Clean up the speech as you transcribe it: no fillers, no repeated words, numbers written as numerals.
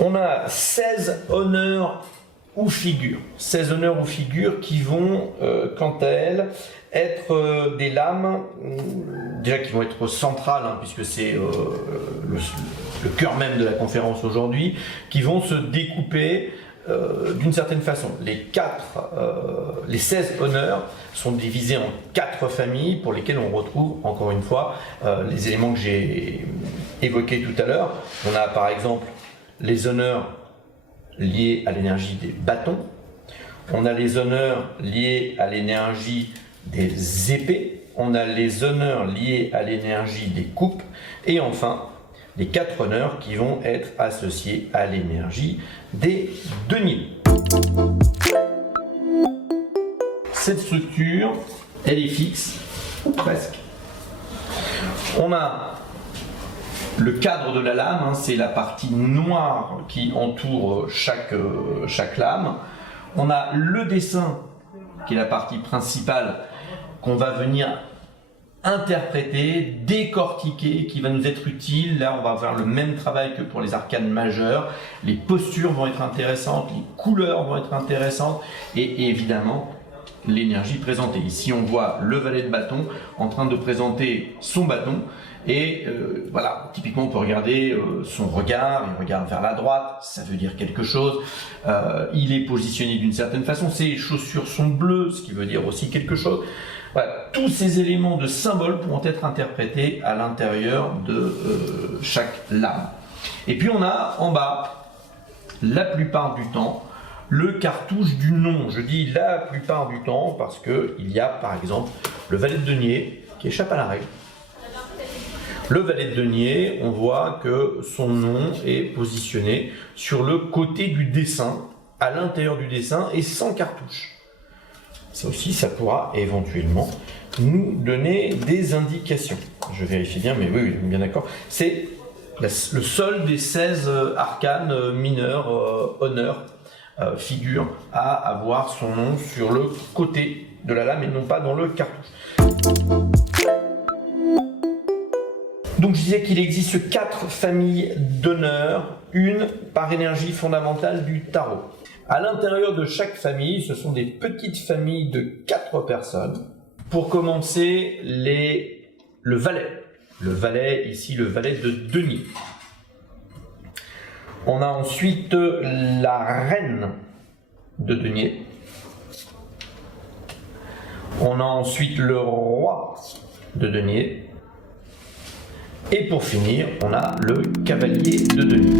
On a 16 honneurs ou figures. 16 honneurs ou figures qui vont, quant à elles, être des lames, déjà qui vont être centrales, hein, puisque c'est le cœur même de la conférence aujourd'hui, qui vont se découper d'une certaine façon. Les 16 honneurs sont divisés en 4 familles pour lesquelles on retrouve, encore une fois, les éléments que j'ai évoqués tout à l'heure. On a par exemple les honneurs liés à l'énergie des bâtons, on a les honneurs liés à l'énergie des épées, on a les honneurs liés à l'énergie des coupes, et enfin les 4 honneurs qui vont être associés à l'énergie des deniers. Cette structure, elle est fixe, ou presque. On a le cadre de la lame, hein, c'est la partie noire qui entoure chaque lame. On a le dessin, qui est la partie principale, qu'on va venir interpréter, décortiquer, qui va nous être utile. Là, on va faire le même travail que pour les arcanes majeures. Les postures vont être intéressantes, les couleurs vont être intéressantes, et évidemment, l'énergie présentée. Ici, on voit le valet de bâton en train de présenter son bâton. Et voilà, typiquement on peut regarder son regard, il regarde vers la droite, ça veut dire quelque chose. Il est positionné d'une certaine façon, ses chaussures sont bleues, ce qui veut dire aussi quelque chose. Voilà, tous ces éléments de symboles pourront être interprétés à l'intérieur de chaque lame. Et puis on a en bas, la plupart du temps, le cartouche du nom. Je dis la plupart du temps parce qu'il y a par exemple le valet de denier qui échappe à la règle. Le valet de denier, on voit que son nom est positionné sur le côté du dessin, à l'intérieur du dessin et sans cartouche. Ça aussi, ça pourra éventuellement nous donner des indications. Je vérifie bien, mais oui, bien d'accord. C'est le seul des 16 arcanes mineurs, honneurs, figures à avoir son nom sur le côté de la lame et non pas dans le cartouche. Donc je disais qu'il existe 4 familles d'honneurs, une par énergie fondamentale du tarot. À l'intérieur de chaque famille, ce sont des petites familles de 4 personnes. Pour commencer, le valet. Le valet, ici le valet de denier. On a ensuite la reine de denier. On a ensuite le roi de denier. Et pour finir, on a le cavalier de denier.